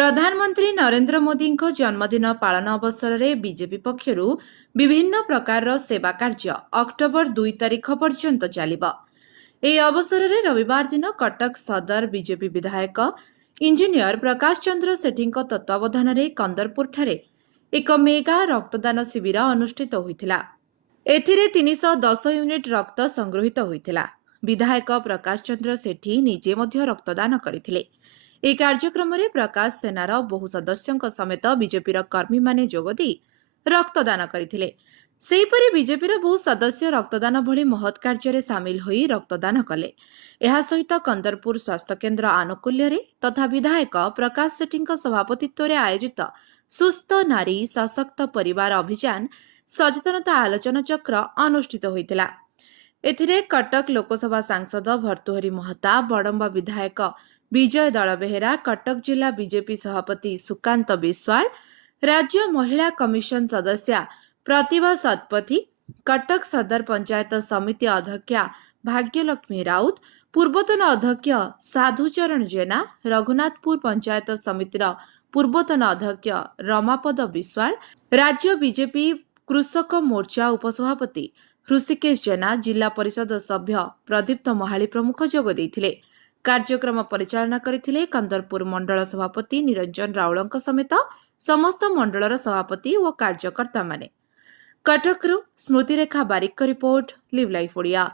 प्रधानमंत्री नरेंद्र मोदी जन्मदिन पालन अवसर में बीजेपी पक्षर विभिन्न प्रकार सेवा कार्य अक्टोबर 2 तारिख पर्यंत चलिब। ଏହି ଅବସରରେ ରବିବାର ଦିନ କଟକ ସଦର ବିଜେପି ବିଧାୟକ ଇଞ୍ଜିନିୟର ପ୍ରକାଶ ଚନ୍ଦ୍ର ସେଠୀଙ୍କ ତତ୍ତ୍ୱାବଧାନରେ କନ୍ଦରପୁରଠାରେ ଏକ ମେଗା ରକ୍ତଦାନ ଶିବିର ଅନୁଷ୍ଠିତ ହୋଇଥିଲା। ଏଥିରେ 310 ୟୁନିଟ୍ ରକ୍ତ ସଂଗୃହୀତ ହୋଇଥିଲା। ବିଧାୟକ ପ୍ରକାଶ ଚନ୍ଦ୍ର ସେଠୀ ନିଜେ ମଧ୍ୟ ରକ୍ତଦାନ କରିଥିଲେ। ଏହି କାର୍ଯ୍ୟକ୍ରମରେ ପ୍ରକାଶ ସେନାର ବହୁ ସଦସ୍ୟଙ୍କ ସମେତ ବିଜେପିର କର୍ମୀମାନେ ଯୋଗଦେଇ ରକ୍ତଦାନ କରିଥିଲେ। ସେହିପରି ବିଜେପିର ବହୁ ସଦସ୍ୟ ରକ୍ତଦାନ ଭଳି ମହତ୍ କାର୍ଯ୍ୟରେ ସାମିଲ ହୋଇ ରକ୍ତଦାନ କଲେ। ଏହା ସହିତ କନ୍ଦରପୁର ସ୍ୱାସ୍ଥ୍ୟକେନ୍ଦ୍ର ଆନୁକୂଲ୍ୟରେ ତଥା ବିଧାୟକ ପ୍ରକାଶ ସେଠୀଙ୍କ ସଭାପତିତ୍ୱରେ ଆୟୋଜିତ ସୁସ୍ଥ ନାରୀ ସଶକ୍ତ ପରିବାର ଅଭିଯାନ ସଚେତନତା ଆଲୋଚନା ଚକ୍ର ଅନୁଷ୍ଠିତ ହୋଇଥିଲା। ଏଥିରେ କଟକ ଲୋକସଭା ସାଂସଦ ଭର୍ତ୍ତୃହରି ମହତାବ, ବଡମ୍ବା ବିଧାୟକ ବିଜୟ ଦଳବେହେରା, କଟକ ଜିଲ୍ଲା ବିଜେପି ସଭାପତି ସୁକାନ୍ତ ବିଶ୍ୱାଳ, ରାଜ୍ୟ ମହିଳା କମିଶନ ସଦସ୍ୟା प्रतिभा शतपथी, कटक सदर पंचायत समिति अध्यक्षा भाग्यलक्ष्मी राउत, पूर्वतन अध्यक्ष साधुचरण जेना, रघुनाथपुर पंचायत समितिर पूर्वतन अध्यक्ष रमापद विश्वाल, राज्य बीजेपी कृषक मोर्चा उपसभापति हृषिकेश जेना, जिला परिषद सभ्य प्रदीप्त महाली प्रमुख जोग देइथिले। कार्यक्रम परिचालना करथिले कंदरपुर मंडल सभापति निरंजन राउलଙ୍କ समेत समस्त मंडलर सभापति और कार्यकर्ता माने। कटकरू स्मृतिरेखा बारिक रिपोर्ट, लिव लाइफ ओडिया।